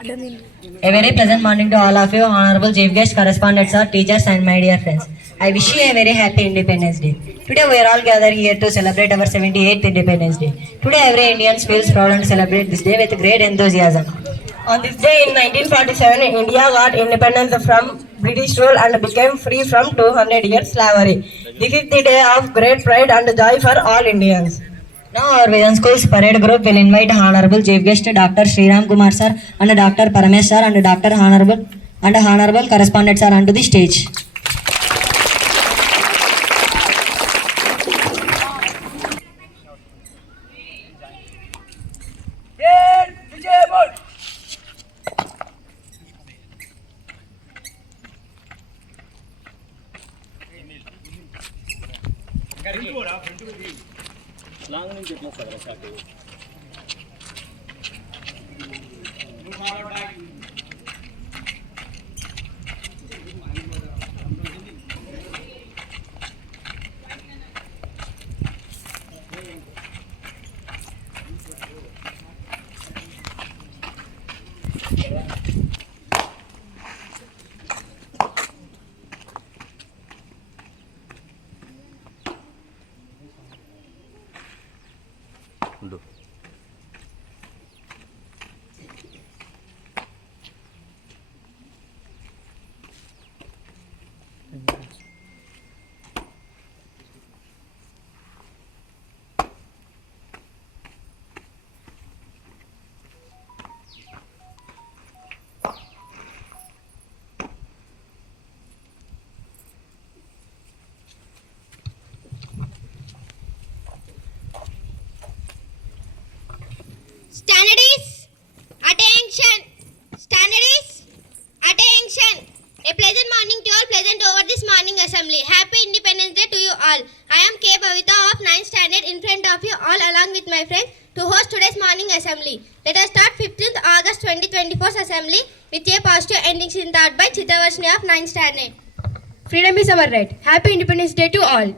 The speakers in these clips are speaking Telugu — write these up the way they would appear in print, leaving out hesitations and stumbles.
A very pleasant morning to all of you, honorable chief guests, correspondents, sir, teachers, and my dear friends. I wish you a very happy Independence Day. Today we are all gathered here to celebrate our 78th Independence Day. Today every Indian feels proud and celebrate this day with great enthusiasm. On this day in 1947, India got independence from British rule and became free from 200 years slavery. This is the day of great pride and joy for all Indians. Now our Vision School's parade group will invite Honorable Chief Guest Dr. Sriram Kumar sir and Dr. Paramesh sir and Dr. Honorable Correspondent sir onto the stage. Long నుంచి ఎట్లా సార్ షాట్ ఉండు. Standardies, attention! Standardies, attention! A pleasant morning to all present over this morning assembly. Happy Independence Day to you all. I am K. Bhavita of 9th standard in front of you all along with my friends to host today's morning assembly. Let us start 15th August 2024 assembly with a positive ending in thought by Chitavarshini of 9th standard. Freedom is our right. Happy Independence Day to all.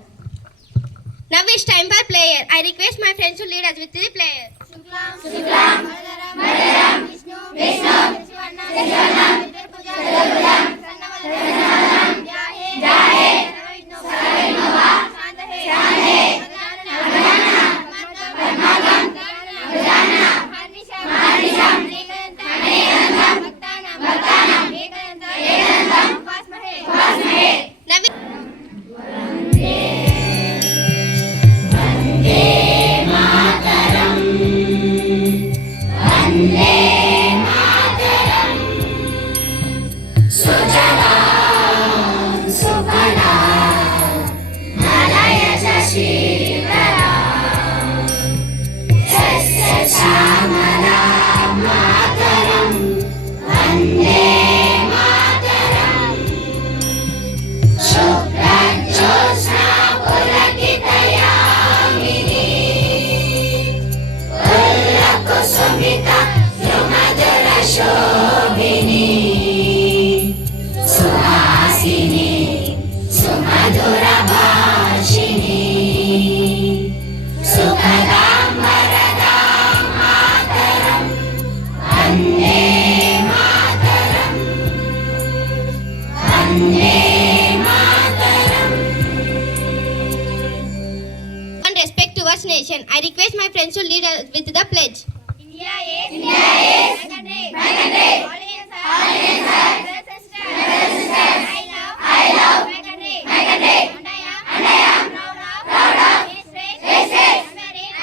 Now it's time for player. I request my friends to lead us with the player. Shuklam, Balaram, Vishnu, Shashivarnam, Chaturбудам, Sannavadhanam, Jahe, Sarvavignova, Shantahe, Madhana, Padmagam, Madhana, Harnisham, Nekantam, Bhaktanam, Ekantam, Upasmahe. Respect towards nation. I request my friends to lead us with the pledge. India is my country. My country. All Indians are brothers and sisters. I love my country. My country. And I am proud of its race and merit,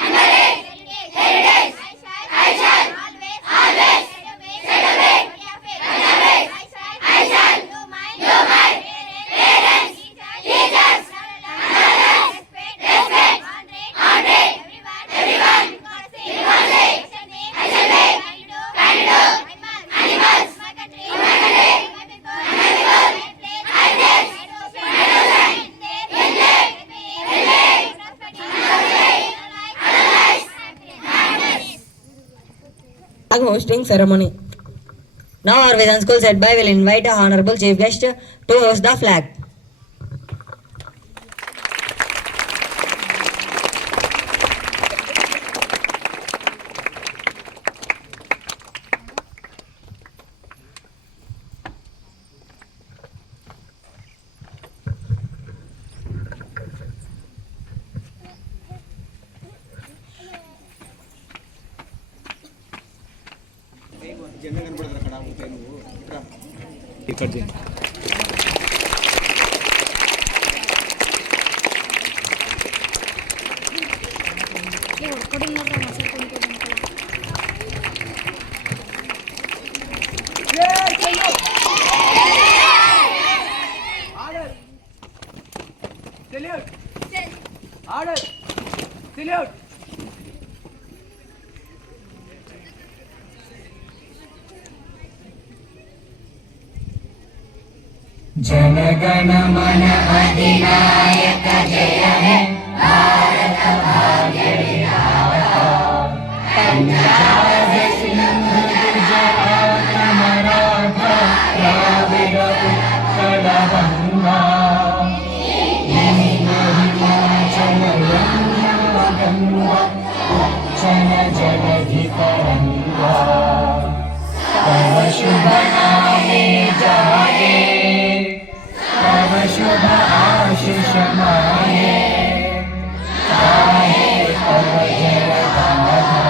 heritage. I shall always celebrate it. I shall do my parents, teachers, respect, honor everyone, because I shall be kind to animals, my country, my people, I place my ocean in their Flag hosting ceremony. Now our Vision School's head boy will invite a honorable chief guest to host the flag. జెండా కనపడదు అక్కడ ఉంటాయి నువ్వు ఇక్కడ చేయి जनगण मन अधिनायक जय हे भारत भाग्य विधाता पंजाब सिंध गुजरात मराठा द्राविड उत्कल गंगा हिमाचल यमुना गंगा उच्चल जलधि तरंगा तव शुभ नामे जागे तव शुभ आशीष माहे गाहे तव जय गाथा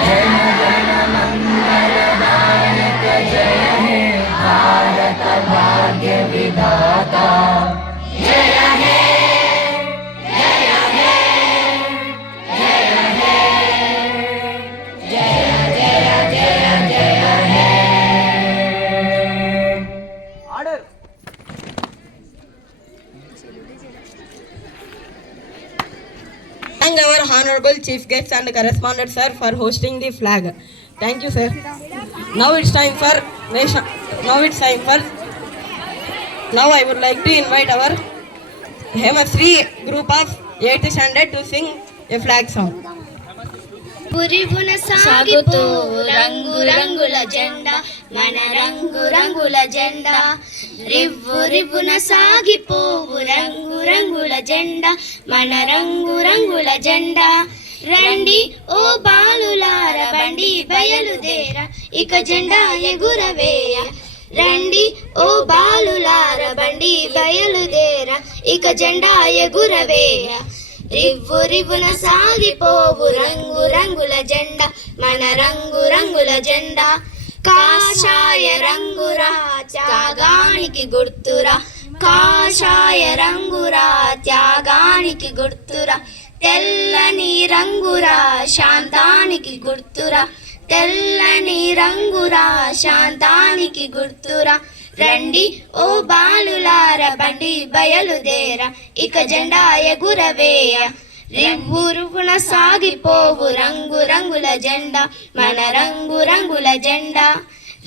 जन गण मंगल दायक जय हे भारत भाग्य विधाता जय हे जय हे जय हे जय जय जय जय हे Thank our honorable chief guests and correspondents, sir, for hosting the flag. Thank you, sir. Now it's time for Now I would like to invite our Hemasri group of 8th standard to sing a flag song. పురివున సాగిపో రంగు రంగుల జెండా మన రంగు రంగుల జెండా రివ్వు రివ్వున సాగిపోవు రంగు రంగుల జెండా మన రంగు రంగుల జెండా రండి ఓ బాలులార బండి బయలుదేర ఇక జెండా ఎగురవేయ రండి ఓ బాలులార బండి బయలుదేర ఇక జెండా ఎగురవేయ రివ్వు రివ్వున సాగిపోవు రంగు రంగుల జెండా మన రంగు రంగుల జెండా కాషాయ రంగురా త్యాగానికి గుర్తురా కాషాయ రంగురా త్యాగానికి గుర్తురా తెల్లని రంగురా శాంతానికి గుర్తురా తెల్లని రంగురా శాంతానికి గుర్తురా రండి ఓ బాలులార బండి బయలుదేర ఇక జెండా ఎగురవేయ రివ్వు రివ్వున సాగిపోవు రంగు రంగుల జెండా మన రంగు రంగుల జెండా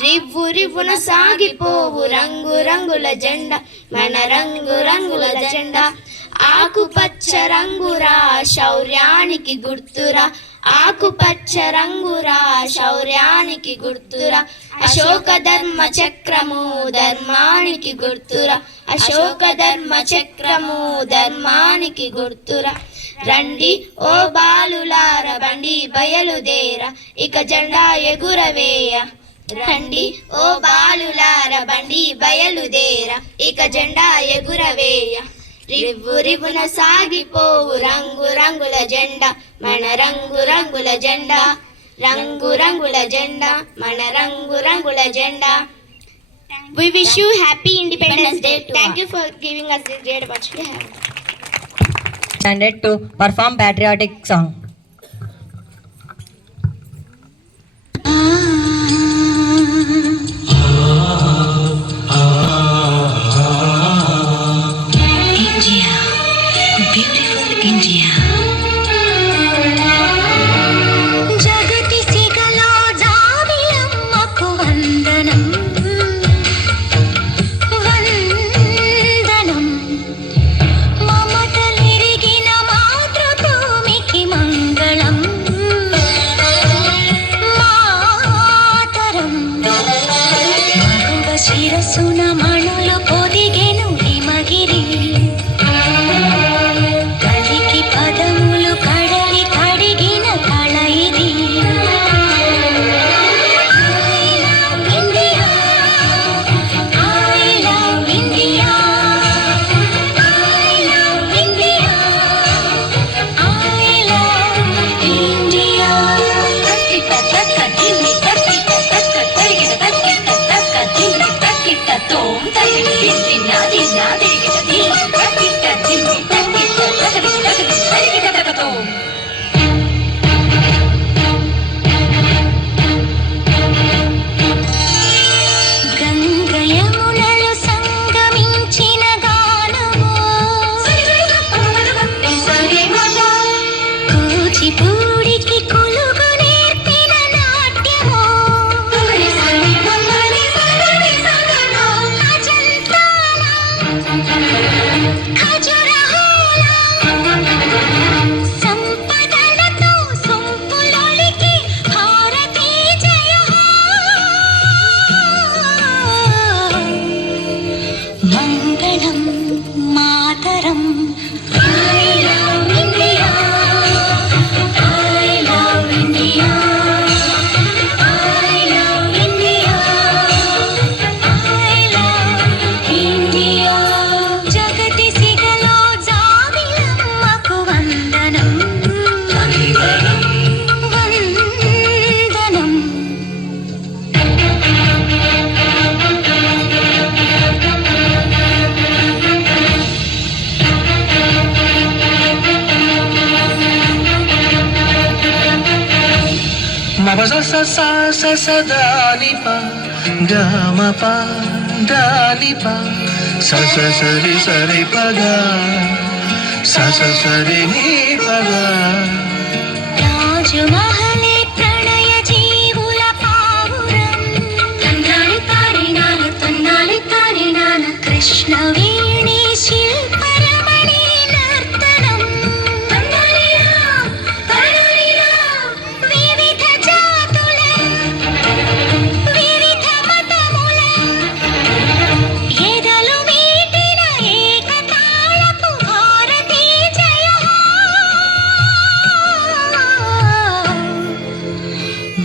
రివ్వు రివ్వున సాగిపోవు రంగు రంగుల జెండా మన రంగు రంగుల జెండా ఆకుపచ్చ రంగురా శౌర్యానికి గుర్తురా ఆకుపచ్చ రంగురా శౌర్యానికి గుర్తురా అశోక ధర్మ చక్రము ధర్మానికి గుర్తురా అశోక ధర్మ చక్రము ధర్మానికి గుర్తురా రండి ఓ బాలులార బండి బయలుదేర ఇక జెండా ఎగురవేయ రండి ఓ బాలులార బండి బయలుదేర ఇక జెండా ఎగురవేయ రివ్వు రివ్వున సాగిపోవు రంగు రంగుల జెండా మన రంగు రంగుల జెండా రంగు రంగుల జెండా మన రంగు రంగుల జెండా We wish you happy Independence Day. Thank you for giving us this great opportunity. Standard to perform patriotic song. India, beautiful India. జగతి సిగలో జాబిలమ్మకు వందనం వందనం మమతలిరిగిన మాతృభూమికి మంగళం మాతరం మగువ శిరసున మణులు పొదిగెను హిమగిరి కలికి పదములు కడలి కడిగిన కళ ఇది India I love India I love India I love India కత్తి పెద్ద కత్తి మీ కత్తి స స స స స దా ని ప గ మ ప దా ని ప స స స రి స రి ప గ స స స రి ని ప గ రాజమహలే ప్రణయ జీవుల పావురం తన్నాలి తారినాన కృష్ణ వేణి శిల్పరమణి నర్తనం వివిధ జాతుల వివిధ మతముల ఎదలు మీటిన ఏకతాళపు భారతీ జయ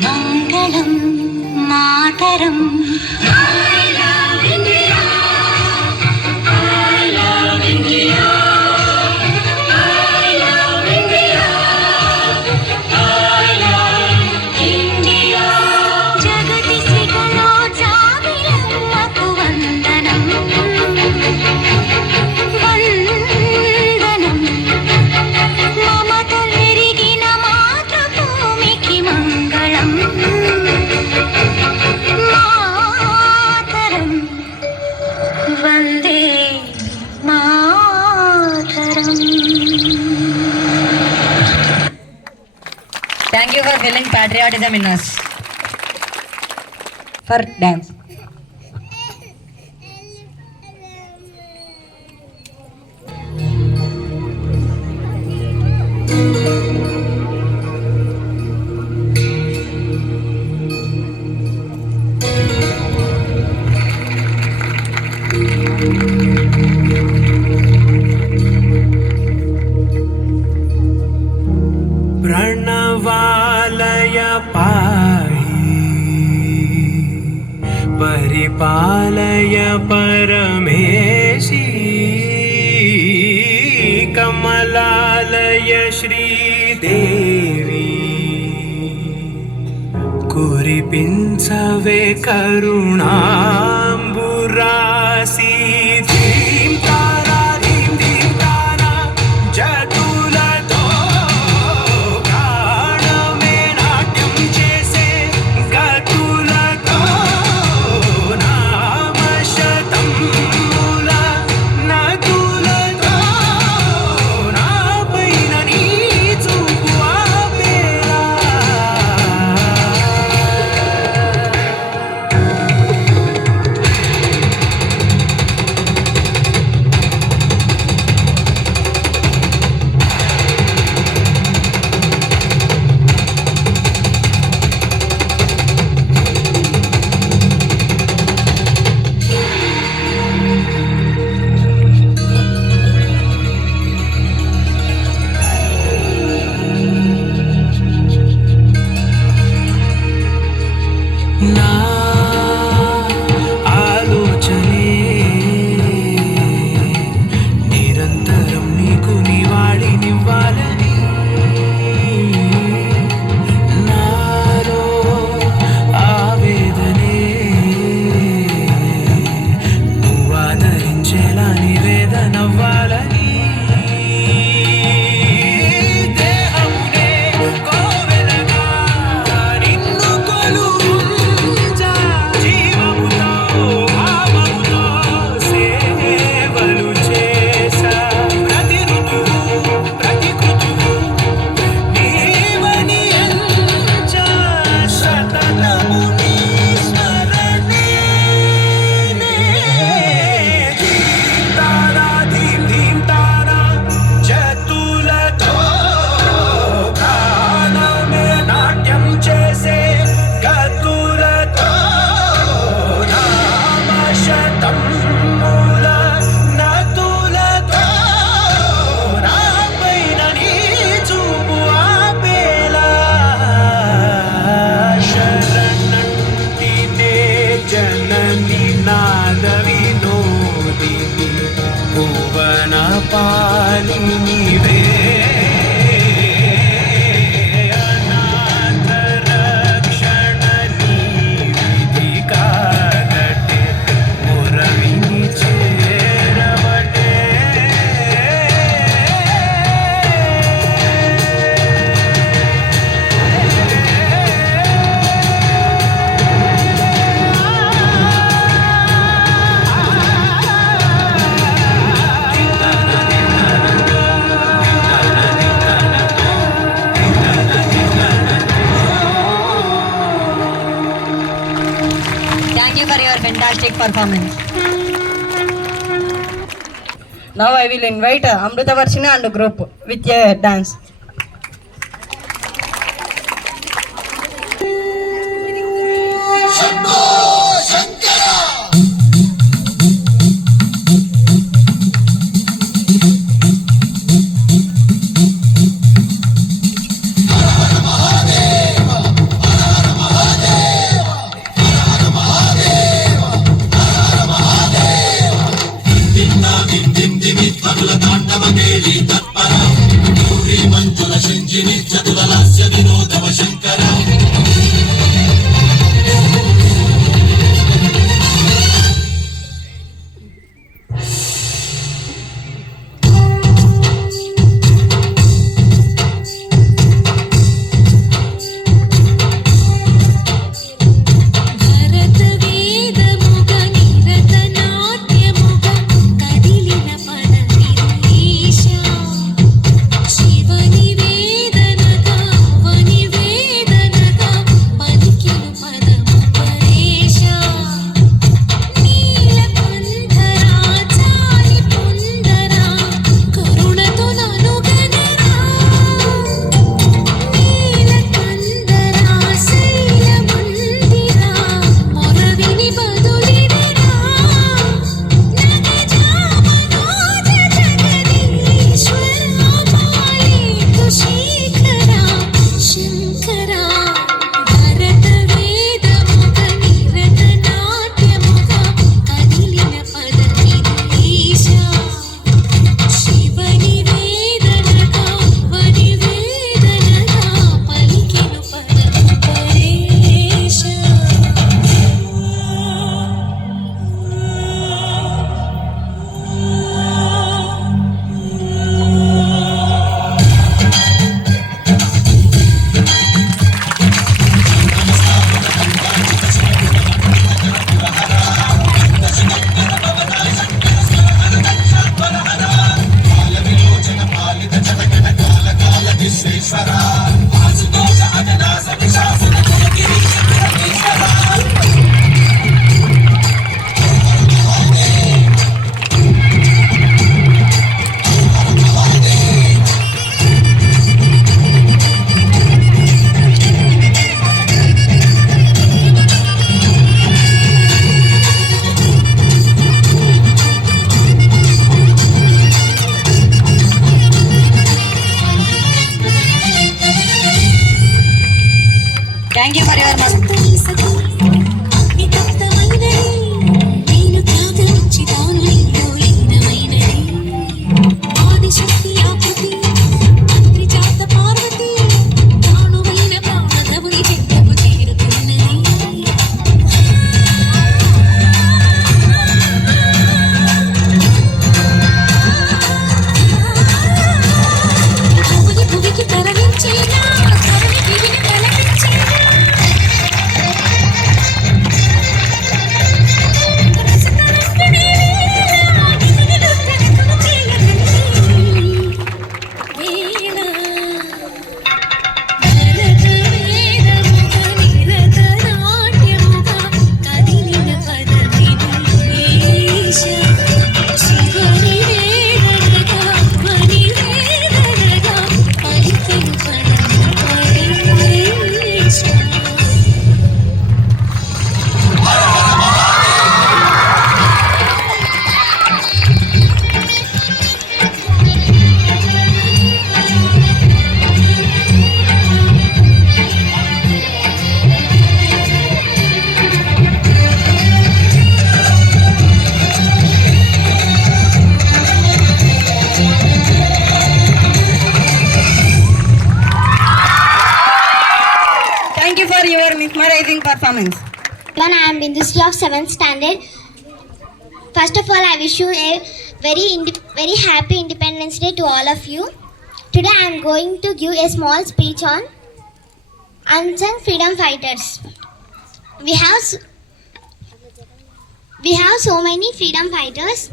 మంగళం మాతరం జగతి సిగలో జాబిలమ్మకు వందనం వందనం మమతలెరిగిన మాతృభూమికి మంగళం మాతరం Vande Mataram. Thank you for feeling patriotism in us. For dance. प्रणवालय पाहि परिपालय परमेशी कमलालय श्रीदेवी कुरिपिंचवे करुणांबुरासी धीं तारा धीं धीं तारा जतुलतो प्राणमे नाट्యం చేసే గతులతో నామశతం మూల నతులతో నాపైన నీ చూపు ఆపేలా నా ఆలోచనే నిరంతరం నీకు నివాళినివ్వాలని నాలో ఆవేదనే నువ్వు ఆదరించేలా నివేదనవ్వాలని దేహమునే కోవెలగా నిన్ను కొలువుంచా you for your fantastic performance. Now I will invite Amrita Varshina and group with a dance. Thank you for your mesmerizing performance. I am Bindusri of 7th standard. First of all, I wish you a very happy Independence Day to all of you. Today I am going to give a small speech on unsung freedom fighters. We have so many freedom fighters.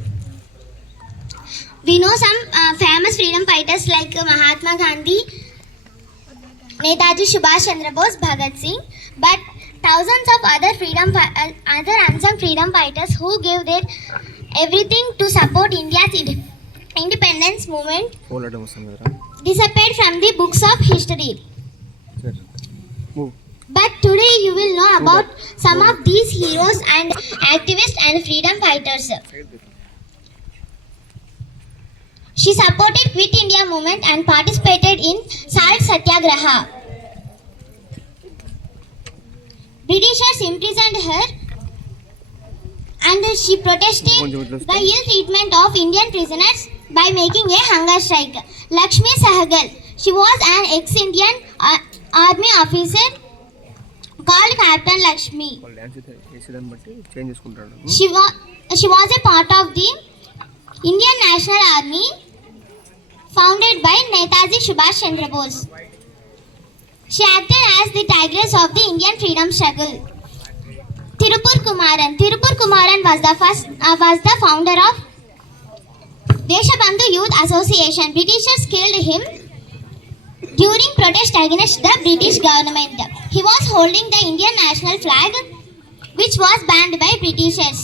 We know some famous freedom fighters like Mahatma Gandhi, Netaji Subhash Chandra Bose, Bhagat Singh. But thousands of other unsung freedom fighters who gave their everything to support India's independence movement పోలాటం వస్తుంది కదరా. disappeared from the books of history. సరే. Move. But today you will know about some of these heroes and activists and freedom fighters. She supported Quit India movement and participated in Salt Satyagraha. Britishers imprisoned her and she protested the ill treatment of Indian prisoners by making a hunger strike. Lakshmi Sahgal, she was an ex-Indian army officer called Captain Lakshmi. వాళ్ళు డ్యాన్స్ చేసేదాన్ని బట్టి చేంజ్ చేసుకుంటాడు. She was a part of the Indian National Army founded by Netaji Subhash Chandra Bose. She acted as the tigress of the Indian freedom struggle. Tirupur Kumaran was the founder of Deshabandhu Youth Association. Britishers killed him during protest against the British government. He was holding the Indian national flag, which was banned by Britishers.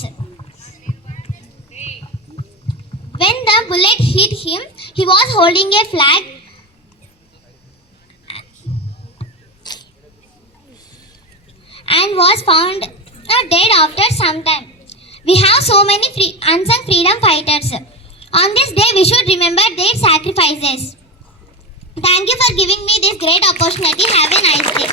When the bullet hit him, he was holding a flag and was found dead after some time. We have so many unsung freedom fighters. On this day, we should remember their sacrifices. Thank you for giving me this great opportunity. Have a nice day.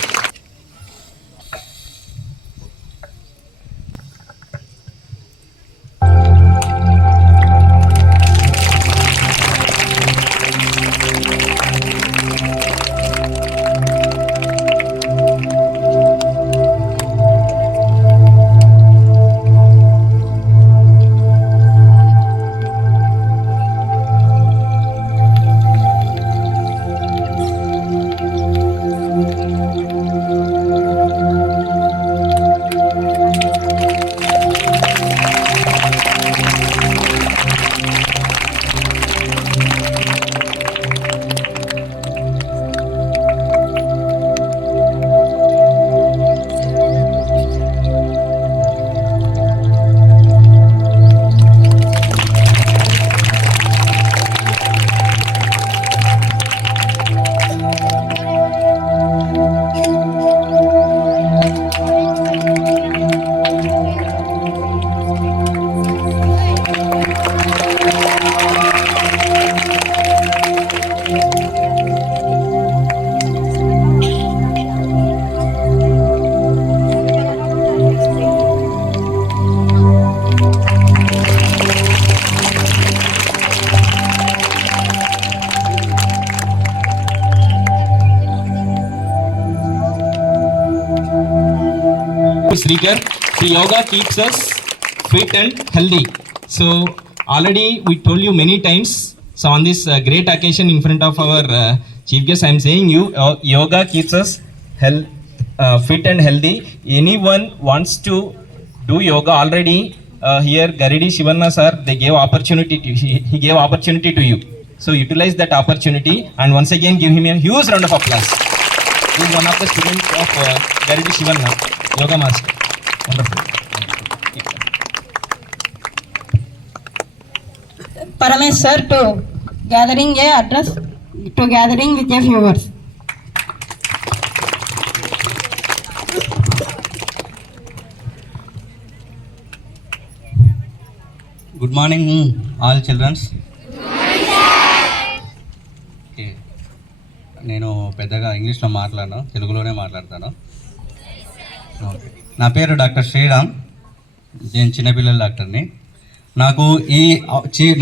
Srikar. So yoga keeps us fit and healthy. So already we told you many times. So on this great occasion in front of our chief guest, I am saying you yoga keeps us fit and healthy. Anyone wants to do yoga already? Here Garidi Shivanna sir, they gave opportunity to, he gave opportunity to you. So utilize that opportunity and once again give him a huge round of applause. He is one of the students of Garidi Shivanna, yoga master. Wonderful. Paramesh sir to gathering a address to gathering with a viewers. Good morning all children. Okay. నేను పెద్దగా ఇంగ్లీష్లో మాట్లాడను, తెలుగులోనే మాట్లాడతాను. ఓకే, నా పేరు డాక్టర్ శ్రీరామ్, నేను చిన్నపిల్లల డాక్టర్ని. నాకు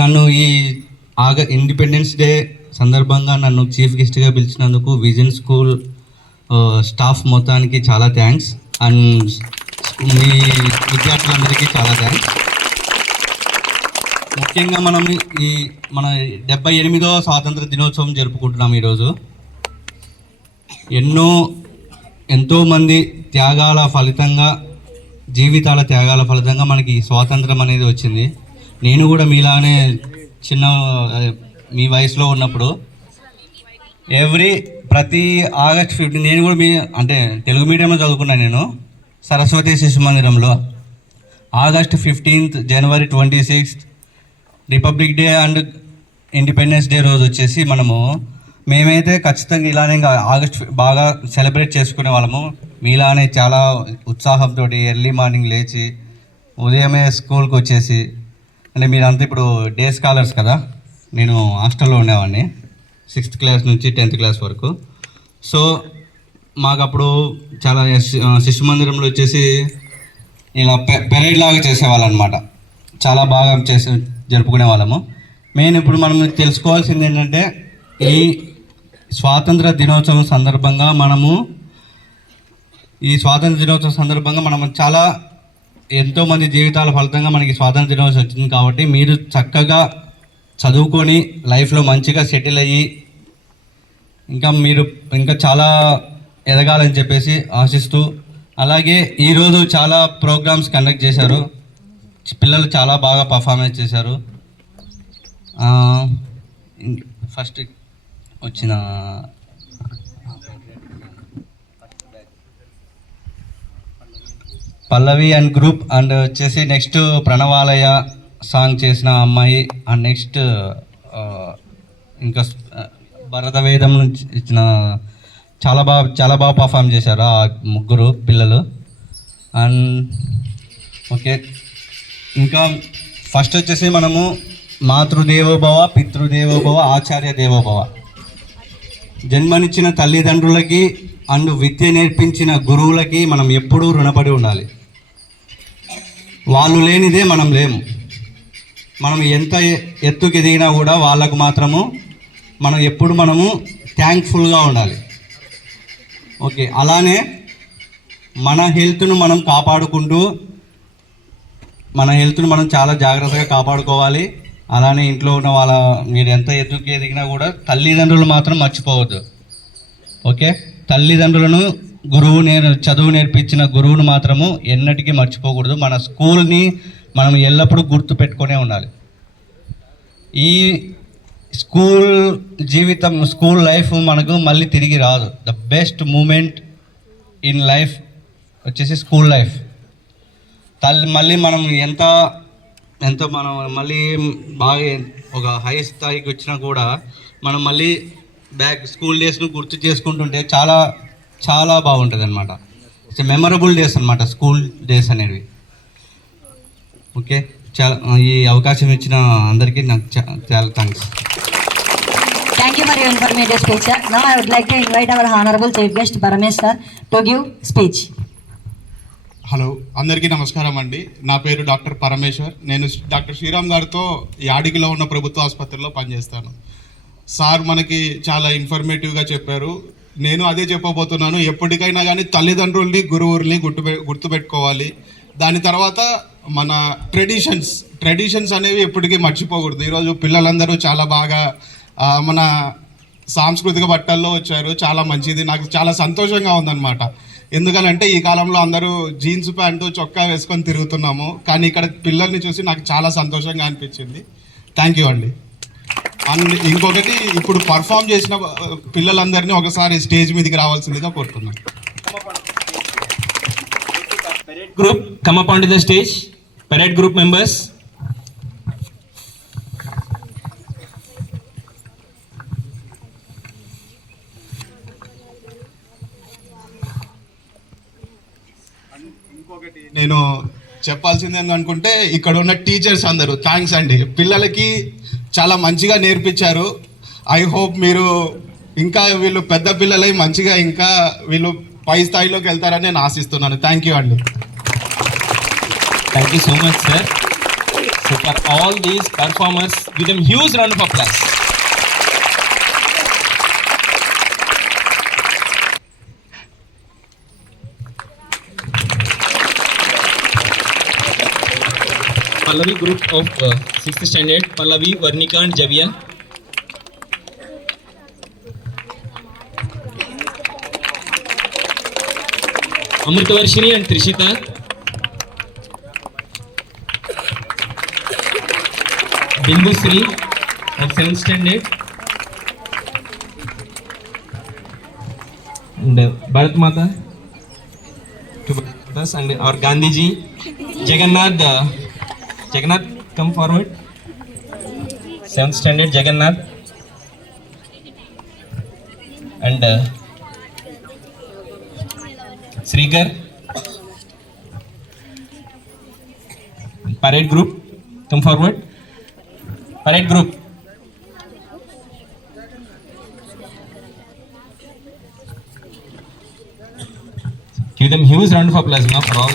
నన్ను ఈ ఇండిపెండెన్స్ డే సందర్భంగా నన్ను చీఫ్ గెస్ట్గా పిలిచినందుకు విజన్ స్కూల్ స్టాఫ్ మొత్తానికి చాలా థ్యాంక్స్ అండ్ మీ విద్యార్థులందరికీ చాలా థ్యాంక్స్. ముఖ్యంగా మన 78వ స్వాతంత్ర దినోత్సవం జరుపుకుంటున్నాం ఈరోజు. ఎంతోమంది త్యాగాల ఫలితంగా, జీవితాల త్యాగాల ఫలితంగా మనకి స్వాతంత్రం అనేది వచ్చింది. నేను కూడా మీలానే మీ వయసులో ఉన్నప్పుడు ప్రతి ఆగస్ట్ 15 నేను కూడా తెలుగు మీడియంలో చదువుకున్నాను. నేను సరస్వతి శిశు మందిరంలో August 15th, January 26th republic day and independence day రోజు వచ్చేసి మేమైతే ఖచ్చితంగా ఇలానే ఇంకా ఆగస్ట్ బాగా సెలబ్రేట్ చేసుకునే వాళ్ళము. మీలానే చాలా ఉత్సాహంతో ఎర్లీ మార్నింగ్ లేచి ఉదయమే స్కూల్కి వచ్చేసి, అంటే మీరంతా ఇప్పుడు డే స్కాలర్స్ కదా, నేను హాస్టల్లో ఉండేవాడిని 6th క్లాస్ నుంచి 10th క్లాస్ వరకు. సో మాకు అప్పుడు చాలా శిశు మందిరంలో వచ్చేసి ఇలా పెరేడ్ లాగా చేసేవాళ్ళు అనమాట. చాలా బాగా జరుపుకునే వాళ్ళము. మెయిన్ ఇప్పుడు మనం తెలుసుకోవాల్సింది ఏంటంటే, ఈ స్వాతంత్ర దినోత్సవం సందర్భంగా మనం చాలా ఎంతోమంది జీవితాల ఫలితంగా మనకి స్వాతంత్ర దినోత్సవం వచ్చింది. కాబట్టి మీరు చక్కగా చదువుకొని లైఫ్లో మంచిగా సెటిల్ అయ్యి ఇంకా చాలా ఎదగాలని చెప్పేసి ఆశిస్తూ, అలాగే ఈరోజు చాలా ప్రోగ్రామ్స్ కండక్ట్ చేశారు. పిల్లలు చాలా బాగా పర్ఫార్మెన్స్ చేశారు. ఫస్ట్ వచ్చిన పల్లవి అండ్ గ్రూప్, అండ్ వచ్చేసి నెక్స్ట్ ప్రణవాలయ సాంగ్ చేసిన అమ్మాయి, అండ్ నెక్స్ట్ ఇంకా భరత వేదం నుంచి ఇచ్చిన చాలా బాగా పర్ఫామ్ చేశారు ఆ ముగ్గురు పిల్లలు. అండ్ ఓకే, ఇంకా ఫస్ట్ వచ్చేసి మనము మాతృదేవోభవ, పితృదేవోభవ, ఆచార్య దేవోభవ. జన్మనిచ్చిన తల్లిదండ్రులకి అండ్ విద్య నేర్పించిన గురువులకి మనం ఎప్పుడూ రుణపడి ఉండాలి. వాళ్ళు లేనిదే మనం లేము. మనం ఎంత ఎత్తుకు ఎదిగినా కూడా వాళ్ళకు మాత్రము మనము థ్యాంక్ఫుల్గా ఉండాలి. ఓకే, అలానే మన హెల్త్ను మనం కాపాడుకుంటూ, మన హెల్త్ను మనం చాలా జాగ్రత్తగా కాపాడుకోవాలి. అలానే ఇంట్లో ఉన్న మీరు ఎంత ఎత్తుకు ఎదిగినా కూడా తల్లిదండ్రులు మాత్రం మర్చిపోవద్దు. ఓకే, తల్లిదండ్రులను చదువు నేర్పించిన గురువును మాత్రము ఎన్నటికీ మర్చిపోకూడదు. మన స్కూల్ని మనం ఎల్లప్పుడూ గుర్తు పెట్టుకునే ఉండాలి. ఈ స్కూల్ లైఫ్ మనకు మళ్ళీ తిరిగి రాదు. The best moment in life వచ్చేసి స్కూల్ లైఫ్. మళ్ళీ మనం మనం మళ్ళీ బాగా ఒక హై స్థాయికి వచ్చినా కూడా మనం మళ్ళీ స్కూల్ డేస్ను గుర్తు చేసుకుంటుంటే చాలా చాలా బాగుంటుంది అనమాట. ఇట్స్ మెమరబుల్ డేస్ అనమాట స్కూల్ డేస్ అనేవి. ఓకే, చాలా ఈ అవకాశం ఇచ్చిన అందరికీ నాకు చాలా thanks. Thank you for your informative speech, sir. Now I would like to invite our Honorable Chief Guest Paramesh sir to give speech. Hello, అందరికీ నమస్కారం అండి. నా పేరు డాక్టర్ పరమేశ్వర్. నేను డాక్టర్ శ్రీరామ్ గారితో యాడిగిలో ఉన్న ప్రభుత్వ ఆసుపత్రిలో పనిచేస్తాను. సార్ మనకి చాలా ఇన్ఫర్మేటివ్గా చెప్పారు. నేను అదే చెప్పబోతున్నాను. ఎప్పటికైనా కానీ తల్లిదండ్రుల్ని, గురువుల్ని గుర్తుపెట్టుకోవాలి. దాని తర్వాత మన ట్రెడిషన్స్ అనేవి ఎప్పటికీ మర్చిపోకూడదు. ఈరోజు పిల్లలందరూ చాలా బాగా మన సాంస్కృతిక బట్టల్లో వచ్చారు. చాలా మంచిది, నాకు చాలా సంతోషంగా ఉందన్నమాట. ఎందుకనంటే ఈ కాలంలో అందరూ జీన్స్ ప్యాంటు, చొక్కా వేసుకొని తిరుగుతున్నాము. కానీ ఇక్కడ పిల్లల్ని చూసి నాకు చాలా సంతోషంగా అనిపించింది. థ్యాంక్ యూ అండి. అండ్ ఇంకొకటి, ఇప్పుడు పర్ఫామ్ చేసిన పిల్లలందరినీ ఒకసారి స్టేజ్ మీదకి రావాల్సిందిగా కోరుతున్నాను. Group, come up onto the stage. Parade group members. నేను చెప్పాల్సింది ఏంటనుకుంటే, ఇక్కడ ఉన్న టీచర్స్ అందరూ థ్యాంక్స్ అండి. పిల్లలకి చాలా మంచిగా నేర్పించారు. ఐ హోప్ మీరు ఇంకా వీళ్ళు పెద్ద పిల్లలై మంచిగా ఇంకా వీళ్ళు పై స్థాయిలోకి వెళ్తారని నేను ఆశిస్తున్నాను. థ్యాంక్ యూ అండి. Thank you so much, sir. So for all these performers, give them huge round of applause. Pallavi group of 6th standard, Pallavi, Varnika and Javia. Amritavarshini and Trishita. Bindu Sri of 7th standard. And Bharat Mata to Bharat Mata. us, and our Gandhiji, Jagannath. Jagannath, come forward. 7th standard Jagannath, and Srikar. Parade group, come forward. Parade group. Give them huge round of applause now for all.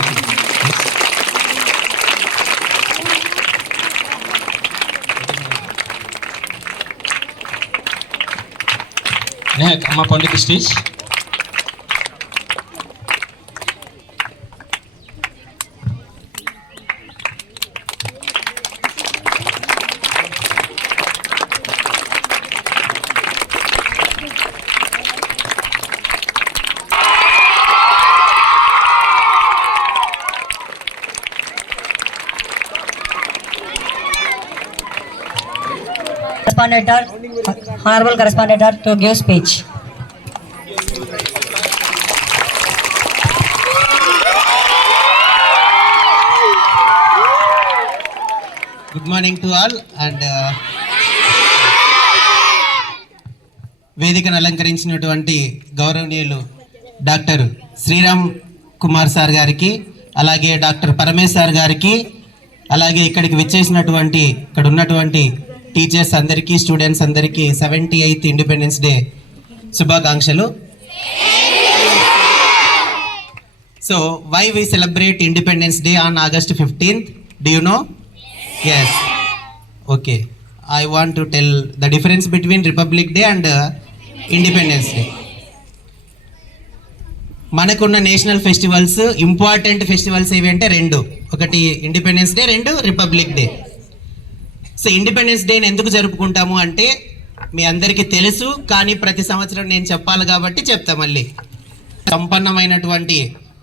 Neha, come up onto the stage. Honorable correspondent to give speech. Good morning to all, and వేదికను అలంకరించినటువంటి గౌరవనీయులు డాక్టర్ శ్రీరామ్ కుమార్ సార్ గారికి, అలాగే డాక్టర్ పరమేశ్ సార్ గారికి, అలాగే ఇక్కడికి విచ్చేసినటువంటి ఇక్కడ ఉన్నటువంటి టీచర్స్ అందరికీ, స్టూడెంట్స్ అందరికీ 78th ఇండిపెండెన్స్ డే శుభాకాంక్షలు. So why we celebrate independence day on August 15th? Do you know? Yes. Okay. I want to tell the difference between Republic Day and Independence Day. మనకున్న నేషనల్ ఫెస్టివల్స్, ఇంపార్టెంట్ ఫెస్టివల్స్ ఏవి అంటే రెండు. ఒకటి ఇండిపెండెన్స్ డే, రెండు రిపబ్లిక్ డే. సో ఇండిపెండెన్స్ డేని ఎందుకు జరుపుకుంటాము అంటే మీ అందరికీ తెలుసు, కానీ ప్రతి సంవత్సరం నేను చెప్పాలి కాబట్టి చెప్తా మళ్ళీ. సంపన్నమైనటువంటి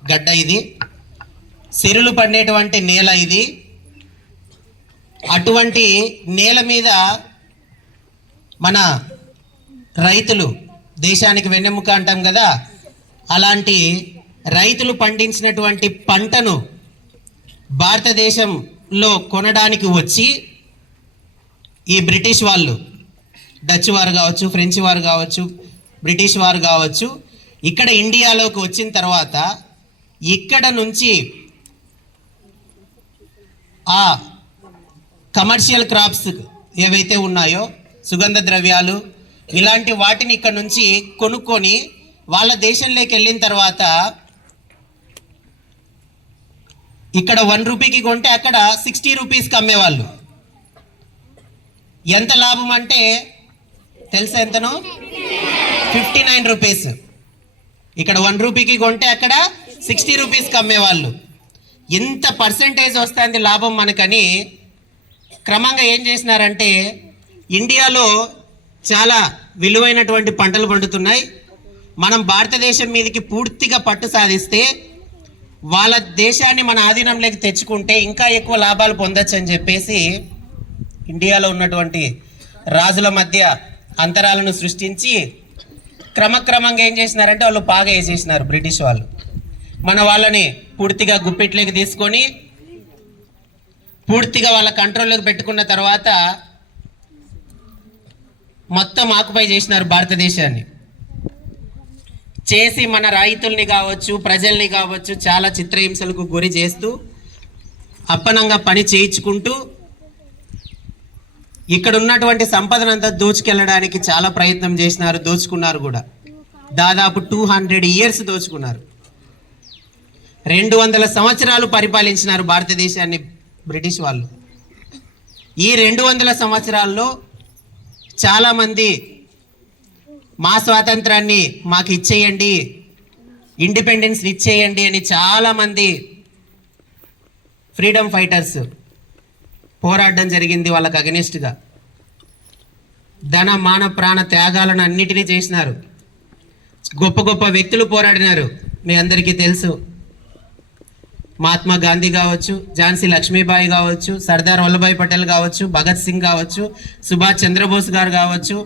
గడ్డ ఇది, సిరులు పండేటువంటి నేల ఇది. అటువంటి నేల మీద మన రైతులు, దేశానికి వెన్నెముక అంటాం కదా, అలాంటి రైతులు పండించినటువంటి పంటను భారతదేశంలో కొనడానికి వచ్చి ఈ బ్రిటిష్ వాళ్ళు, డచ్ వారు కావచ్చు, ఫ్రెంచ్ వారు కావచ్చు, బ్రిటిష్ వారు కావచ్చు, ఇక్కడ ఇండియాలోకి వచ్చిన తర్వాత ఇక్కడ నుంచి ఆ కమర్షియల్ క్రాప్స్ ఏవైతే ఉన్నాయో, సుగంధ ద్రవ్యాలు, ఇలాంటి వాటిని ఇక్కడ నుంచి కొనుక్కొని వాళ్ళ దేశంలోకి వెళ్ళిన తర్వాత ఇక్కడ 1 రూపీకి కొంటే అక్కడ 60 రూపీస్కి అమ్మేవాళ్ళు. ఎంత లాభం అంటే తెలుసా ఎంతనో? 59 రూపీస్. ఇక్కడ 1 రూపీకి కొంటే అక్కడ 60 రూపీస్కి అమ్మేవాళ్ళు. ఎంత పర్సెంటేజ్ వస్తుంది లాభం మనకని క్రమంగా ఏం చేసినారంటే, ఇండియాలో చాలా విలువైనటువంటి పంటలు పండుతున్నాయి, మనం భారతదేశం మీదకి పూర్తిగా పట్టు సాధిస్తే వాళ్ళ దేశాన్ని మన ఆధీనంలోకి తెచ్చుకుంటే ఇంకా ఎక్కువ లాభాలు పొందొచ్చు అని చెప్పేసి ఇండియాలో ఉన్నటువంటి రాజుల మధ్య అంతరాలను సృష్టించి క్రమక్రమంగా ఏం చేసినారంటే వాళ్ళు బాగా వేసేసినారు బ్రిటిష్ వాళ్ళు. మన వాళ్ళని పూర్తిగా గుప్పిట్లోకి తీసుకొని పూర్తిగా వాళ్ళ కంట్రోల్లోకి పెట్టుకున్న తర్వాత మొత్తం ఆక్యుపై చేసినారు భారతదేశాన్ని. చేసి మన రైతుల్ని కావచ్చు, ప్రజల్ని కావచ్చు చాలా చిత్రహింసలకు గురి చేస్తూ అప్పనంగా పని చేయించుకుంటూ ఇక్కడ ఉన్నటువంటి సంపదనంతా దోచుకెళ్ళడానికి చాలా ప్రయత్నం చేసినారు, దోచుకున్నారు కూడా. దాదాపు 200 years దోచుకున్నారు. 200 సంవత్సరాలు పరిపాలించినారు భారతదేశాన్ని బ్రిటిష్ వాళ్ళు. ఈ 200 సంవత్సరాల్లో చాలామంది మా స్వాతంత్రాన్ని మాకు ఇచ్చేయండి, ఇండిపెండెన్స్ ఇచ్చేయండి అని చాలామంది ఫ్రీడమ్ ఫైటర్స్ పోరాడడం జరిగింది వాళ్ళకు అగెనిస్ట్గా. ధన మాన ప్రాణ త్యాగాలను అన్నిటినీ చేసినారు. గొప్ప గొప్ప వ్యక్తులు పోరాడినారు, మీ అందరికీ తెలుసు. మహాత్మా గాంధీ కావచ్చు, ఝాన్సీ లక్ష్మీబాయి కావచ్చు, సర్దార్ వల్లభాయ్ పటేల్ కావచ్చు, భగత్ సింగ్ కావచ్చు, సుభాష్ చంద్రబోస్ గారు కావచ్చు,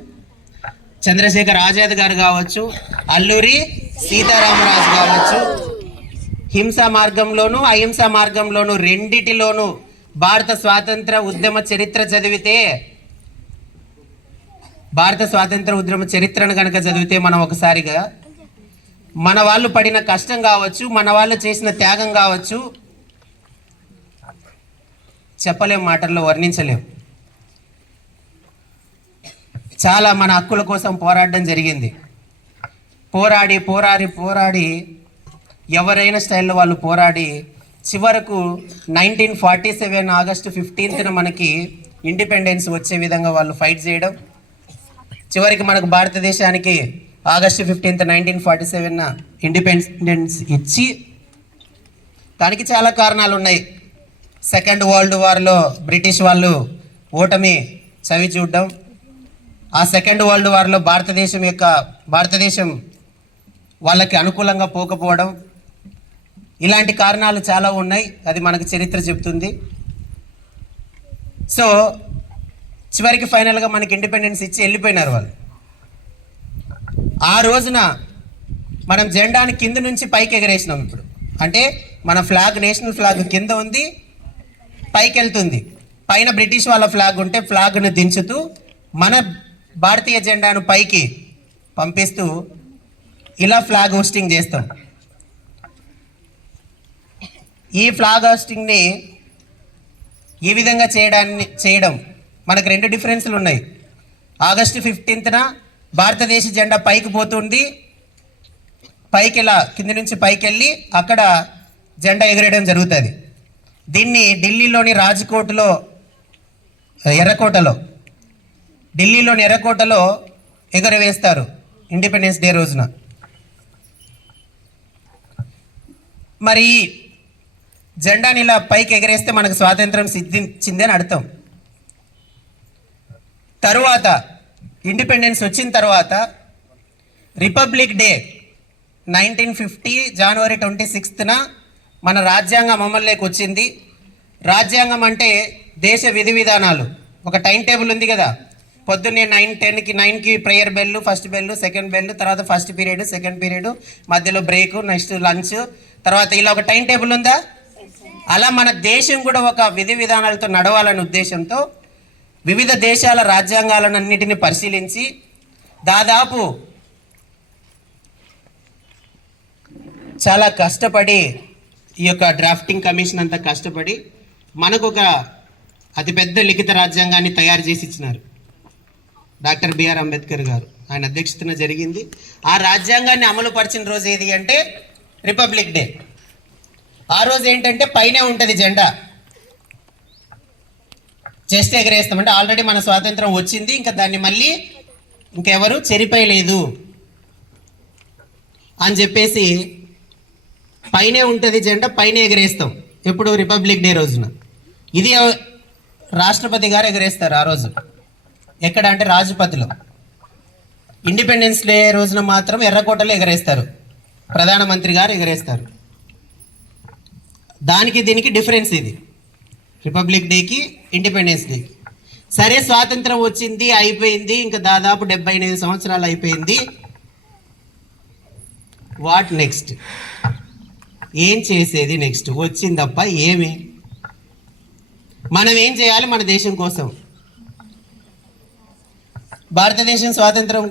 చంద్రశేఖర్ ఆజాద్ గారు కావచ్చు, అల్లూరి సీతారామరాజు కావచ్చు, హింసా మార్గంలోనూ అహింసా మార్గంలోనూ రెండిటిలోనూ భారత స్వాతంత్ర ఉద్యమ చరిత్ర చదివితే, భారత స్వాతంత్ర ఉద్యమ చరిత్రను కనుక చదివితే మనం ఒకసారిగా మన వాళ్ళు పడిన కష్టం కావచ్చు, మన వాళ్ళు చేసిన త్యాగం కావచ్చు, చెప్పలేం, మాటల్లో వర్ణించలేం. చాలా మన హక్కుల కోసం పోరాడడం జరిగింది. పోరాడి పోరాడి పోరాడి ఎవరైనా స్టైల్లో వాళ్ళు పోరాడి చివరకు 1947 ఆగస్టు 15న మనకి ఇండిపెండెన్స్ వచ్చే విధంగా వాళ్ళు ఫైట్ చేయడం, చివరికి మనకు భారతదేశానికి ఆగస్టు 15 1947 ఇండిపెండెన్స్ ఇచ్చి, దానికి చాలా కారణాలు ఉన్నాయి. సెకండ్ వరల్డ్ వార్లో బ్రిటిష్ వాళ్ళు ఓటమి చవి చూడడం, ఆ సెకండ్ వరల్డ్ వార్లో భారతదేశం వాళ్ళకి అనుకూలంగా పోకపోవడం, ఇలాంటి కారణాలు చాలా ఉన్నాయి. అది మనకు చరిత్ర చెప్తుంది. సో చివరికి ఫైనల్గా మనకి ఇండిపెండెన్స్ ఇచ్చి వెళ్ళిపోయినారు వాళ్ళు. ఆ రోజున మనం జెండాని కింద నుంచి పైకి ఎగరేసినాం. ఇప్పుడు అంటే మన ఫ్లాగ్, నేషనల్ ఫ్లాగ్ కింద ఉంది, పైకి వెళ్తుంది. పైన బ్రిటిష్ వాళ్ళ ఫ్లాగ్ ఉంటే ఫ్లాగ్ను దించుతూ మన భారతీయ జెండాను పైకి పంపిస్తూ ఇలా ఫ్లాగ్ హోస్టింగ్ చేస్తాం. ఈ ఫ్లాగ్ హోస్టింగ్ని ఈ విధంగా చేయడం మనకు రెండు డిఫరెన్స్లు ఉన్నాయి. ఆగస్టు 15న భారతదేశ జెండా పైకి పోతుంది, పైకి ఇలా కింద నుంచి పైకి వెళ్ళి అక్కడ జెండా ఎగరేయడం జరుగుతుంది. దీన్ని ఢిల్లీలోని రాజ్కోట్లో ఎర్రకోటలో ఎగరవేస్తారు ఇండిపెండెన్స్ డే రోజున. మరి జెండాని ఇలా పైకి ఎగరేస్తే మనకు స్వాతంత్రం సిద్ధించింది అని అర్థం. తరువాత ఇండిపెండెన్స్ వచ్చిన తర్వాత రిపబ్లిక్ డే 1950 జనవరి 26న మన రాజ్యాంగం అమల్లోకి వచ్చింది. రాజ్యాంగం అంటే దేశ విధి విధానాలు, ఒక టైం టేబుల్ ఉంది కదా. పొద్దున్నే 9:10కి prayer bell, first bell, second bell, తర్వాత ఫస్ట్ పీరియడ్, సెకండ్ పీరియడ్, మధ్యలో బ్రేక్, నెక్స్ట్ లంచ్, తర్వాత ఇలా ఒక టైం టేబుల్ ఉందా? అలా మన దేశం కూడా ఒక విధి విధానాలతో నడవాలనే ఉద్దేశంతో వివిధ దేశాల రాజ్యాంగాలన్నింటినీ పరిశీలించి దాదాపు చాలా కష్టపడి ఈ యొక్క డ్రాఫ్టింగ్ కమిషన్ అంతా కష్టపడి మనకు ఒక అతిపెద్ద లిఖిత రాజ్యాంగాన్ని తయారు చేసి ఇచ్చినారు డాక్టర్ బిఆర్ అంబేద్కర్ గారు. ఆయన అధ్యక్షతన జరిగింది. ఆ రాజ్యాంగాన్ని అమలు పరిచిన రోజు ఏది అంటే రిపబ్లిక్ డే. ఆ రోజు ఏంటంటే పైనే ఉంటుంది జెండా, జస్ట్ ఎగరేస్తామంటే ఆల్రెడీ మన స్వాతంత్రం వచ్చింది, ఇంకా దాన్ని మళ్ళీ ఇంకెవరు చెరిపేయలేదు అని చెప్పేసి పైనే ఉంటుంది జెండా, పైన ఎగరేస్తాం. ఎప్పుడు? రిపబ్లిక్ డే రోజున. ఇది రాష్ట్రపతి గారు ఎగరేస్తారు ఆ రోజు. ఎక్కడ అంటే రాజ్పథ్లో. ఇండిపెండెన్స్ డే రోజున మాత్రం ఎర్రకోటలో ఎగరేస్తారు, ప్రధానమంత్రి గారు ఎగరేస్తారు. దానికి దీనికి డిఫరెన్స్ ఇది, రిపబ్లిక్ డేకి ఇండిపెండెన్స్ డేకి. సరే, స్వాతంత్రం వచ్చింది, అయిపోయింది, ఇంకా దాదాపు 78 సంవత్సరాలు అయిపోయింది. What next? ఏం చేసేది నెక్స్ట్? వచ్చిందప్ప ఏమి? మనం ఏం చేయాలి మన దేశం కోసం? భారతదేశం స్వాతంత్రం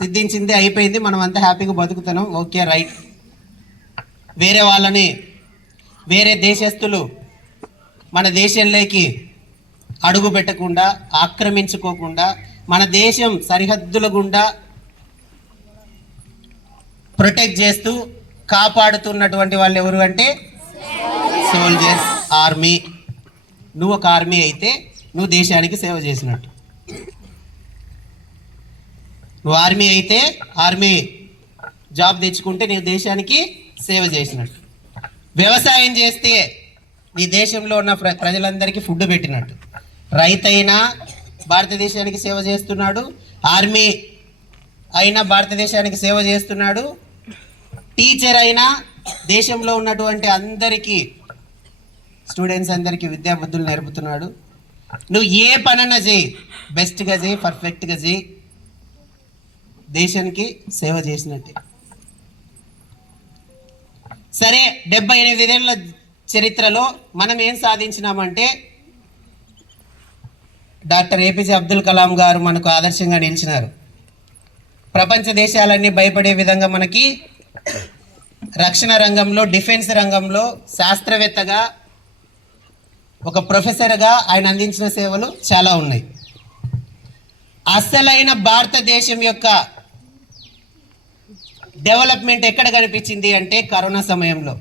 సిద్ధించింది, అయిపోయింది, మనం అంతా హ్యాపీగా బతుకుతున్నాం, ఓకే రైట్. వేరే దేశస్తులు మన దేశంలోకి అడుగు పెట్టకుండా, ఆక్రమించుకోకుండా, మన దేశం సరిహద్దుల గుండా ప్రొటెక్ట్ చేస్తూ కాపాడుతున్నటువంటి వాళ్ళు ఎవరు అంటే సోల్జర్స్, ఆర్మీ. నువ్వు ఒక ఆర్మీ అయితే నువ్వు దేశానికి సేవ చేసినట్టు. నువ్వు ఆర్మీ అయితే, ఆర్మీ జాబ్ తెచ్చుకుంటే నీవు దేశానికి సేవ చేసినట్టు. వ్యవసాయం చేస్తే నీ దేశంలో ఉన్న ప్రజలందరికీ ఫుడ్ పెట్టినట్టు. రైతైనా భారతదేశానికి సేవ చేస్తున్నాడు, ఆర్మీ అయినా భారతదేశానికి సేవ చేస్తున్నాడు, టీచర్ అయినా దేశంలో ఉన్నటువంటి అందరికీ, స్టూడెంట్స్ అందరికీ విద్యాబుద్ధులు నేర్పుతున్నాడు. నువ్వు ఏ పనన్నా చేయి, బెస్ట్గా చేయి, పర్ఫెక్ట్గా చేయి, దేశానికి సేవ చేసినట్టే. సరే 78 ఏళ్ల చరిత్రలో మనం ఏం సాధించినామంటే డాక్టర్ ఏపీజే అబ్దుల్ కలాం గారు మనకు ఆదర్శంగా నిలిచినారు. ప్రపంచ దేశాలన్నీ భయపడే విధంగా మనకి రక్షణ రంగంలో, డిఫెన్స్ రంగంలో శాస్త్రవేత్తగా, ఒక ప్రొఫెసర్గా ఆయన అందించిన సేవలు చాలా ఉన్నాయి. అసలైన భారతదేశం యొక్క డెవలప్మెంట్ ఎక్కడ కనిపించింది అంటే కరోనా సమయంలో.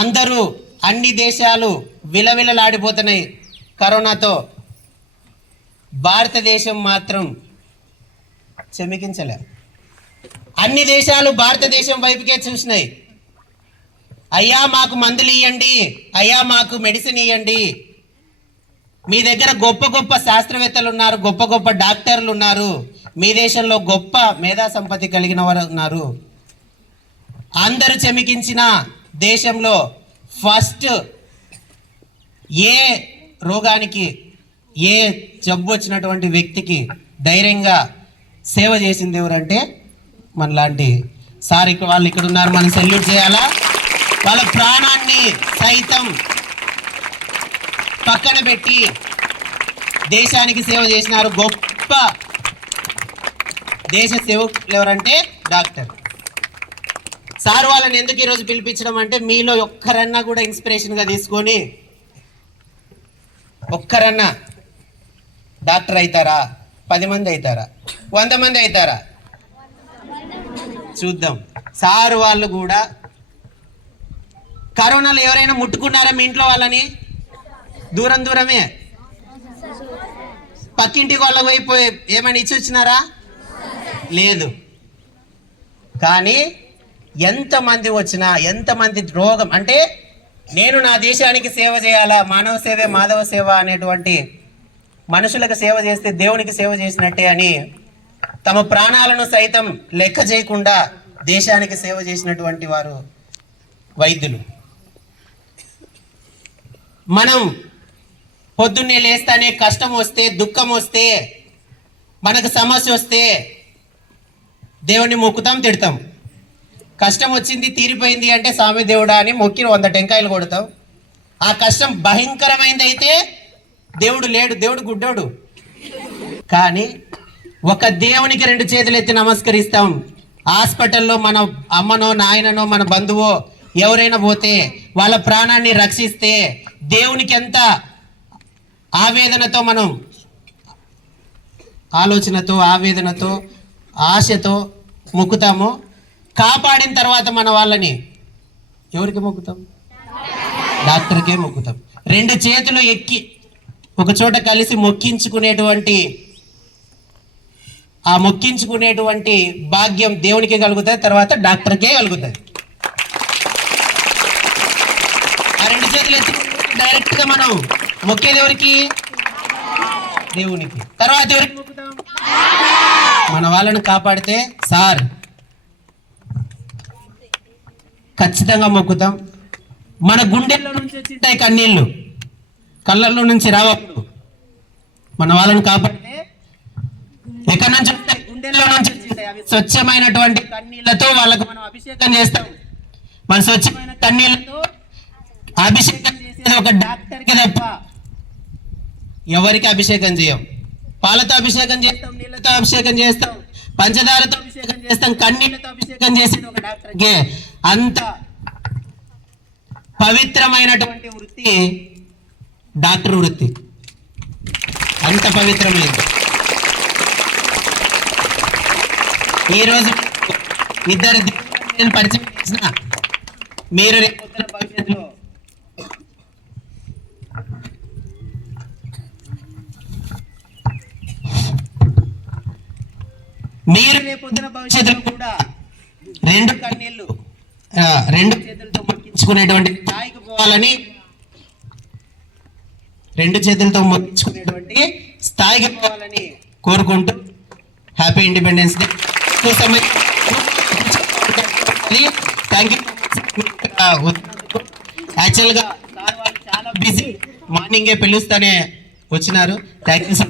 అందరూ, అన్ని దేశాలు విలవిలలాడిపోతున్నాయి కరోనాతో. భారతదేశం మాత్రం చెమికించలే. అన్ని దేశాలు భారతదేశం వైపుకే చూసినాయి. అయ్యా మాకు మందులు ఇవ్వండి, అయ్యా మాకు మెడిసిన్ ఇవ్వండి. మీ దగ్గర గొప్ప గొప్ప శాస్త్రవేత్తలు ఉన్నారు, గొప్ప గొప్ప డాక్టర్లు ఉన్నారు, మీ దేశంలో గొప్ప మేధా సంపత్తి కలిగిన వారు ఉన్నారు. అందరూ చెమికించిన దేశంలో ఫస్ట్ ఏ రోగానికి, ఏ జబ్బు వచ్చినటువంటి వ్యక్తికి ధైర్యంగా సేవ చేసింది ఎవరంటే మనలాంటి సార్. వాళ్ళు ఇక్కడ ఉన్నారు, మనం సెల్యూట్ చేయాలా. వాళ్ళ ప్రాణాన్ని సైతం పక్కన పెట్టి దేశానికి సేవ చేసినారు. గొప్ప దేశ సేవకులు ఎవరంటే డాక్టర్. సార్ వాళ్ళని ఎందుకు ఈరోజు పిలిపించడం అంటే మీలో ఒక్కరన్నా కూడా ఇన్స్పిరేషన్గా తీసుకొని ఒక్కరన్నా డాక్టర్ అవుతారా? 10 మంది అవుతారా? 100 మంది అవుతారా? చూద్దాం. సార్ వాళ్ళు కూడా కరోనాలో ఎవరైనా ముట్టుకున్నారా మీ ఇంట్లో వాళ్ళని? దూరం దూరమే. పక్కింటికి వాళ్ళకి పోయిపోయి ఏమైనా ఇచ్చి వచ్చినారా? లేదు. కానీ ఎంతమంది వచ్చినా, ఎంతమంది రోగం అంటే నేను నా దేశానికి సేవ చేయాలా, మానవ సేవే మాధవ సేవ అనేటువంటి, మనుషులకు సేవ చేస్తే దేవునికి సేవ చేసినట్టే అని తమ ప్రాణాలను సైతం లెక్క చేయకుండా దేశానికి సేవ చేసినటువంటి వారు వైద్యులు. మనం పొద్దున్నే లేస్తానే కష్టం వస్తే, దుఃఖం వస్తే, మనకు సమస్య వస్తే దేవుణ్ణి మొక్కుతాం, తిడతాం. కష్టం వచ్చింది, తీరిపోయింది అంటే స్వామి దేవుడా అని మొక్కి 100 టెంకాయలు కొడతాం. ఆ కష్టం భయంకరమైంది అయితే దేవుడు లేడు, దేవుడు గుడ్డోడు. కానీ ఒక దేవునికి 2 చేతులు ఎత్తి నమస్కరిస్తాం. హాస్పిటల్లో మన అమ్మనో, నాయననో, మన బంధువో ఎవరైనా పోతే వాళ్ళ ప్రాణాన్ని రక్షిస్తే దేవునికి ఎంత ఆవేదనతో, మనం ఆలోచనతో, ఆవేదనతో, ఆశతో మొక్కుతామో, కాపాడిన తర్వాత మన వాళ్ళని ఎవరికి మొక్కుతాం? డాక్టర్కే మొక్కుతాం. 2 చేతులు ఎక్కి ఒక చోట కలిసి మొక్కించుకునేటువంటి, ఆ మొక్కించుకునేటువంటి భాగ్యం దేవునికి కలుగుతుంది, తర్వాత డాక్టర్కే కలుగుతుంది. ఆ 2 చేతులు ఎత్తి డైరెక్ట్గా మనం మొక్కేది ఎవరికి? దేవునికి. తర్వాత ఎవరికి మొక్కుతాం? మన వాళ్ళని కాపాడితే సార్ ఖచ్చితంగా మొక్కుతాం. మన గుండెల్లో నుంచి వచ్చింటాయి కన్నీళ్ళు, కళ్ళల్లో నుంచి రావప్పుడు. మన వాళ్ళని కాపాడితే ఎక్కడి నుంచి వస్తాయి? గుండెల్లో నుంచి వచ్చింటాయి. అవి స్వచ్ఛమైనటువంటి కన్నీళ్లతో వాళ్ళకు మనం అభిషేకం చేస్తాం. మన స్వచ్ఛమైన కన్నీళ్లతో అభిషేకం చేసేది ఒక డాక్టర్కి తప్ప ఎవరికి అభిషేకం చేయం. పాలతో అభిషేకం చేస్తాం, నీళ్ళతో అభిషేకం చేస్తాం, పంచదారతో అభిషేకం చేస్తాం, కన్నీళ్లతో అభిషేకం చేసేది ఒక డాక్టర్కి. అంత పవిత్రమైనటువంటి వృత్తి డాక్టర్ వృత్తి, అంత పవిత్రమైనది. ఈరోజు 2 నేను పరిచయం చేసిన, మీరు రేపు భవిష్యత్తులో కూడా 2 కన్నీళ్ళు 2 చేతులతో మొక్కించుకునేటువంటి స్థాయికి పోవాలని, 2 చేతులతో మొక్కించుకునేటువంటి స్థాయికి పోవాలని కోరుకుంటూ happy independence day. Thank you. యాక్చువల్గా చాలా బిజీ, మార్నింగే పిలుస్తూనే వచ్చినారు. Thank you.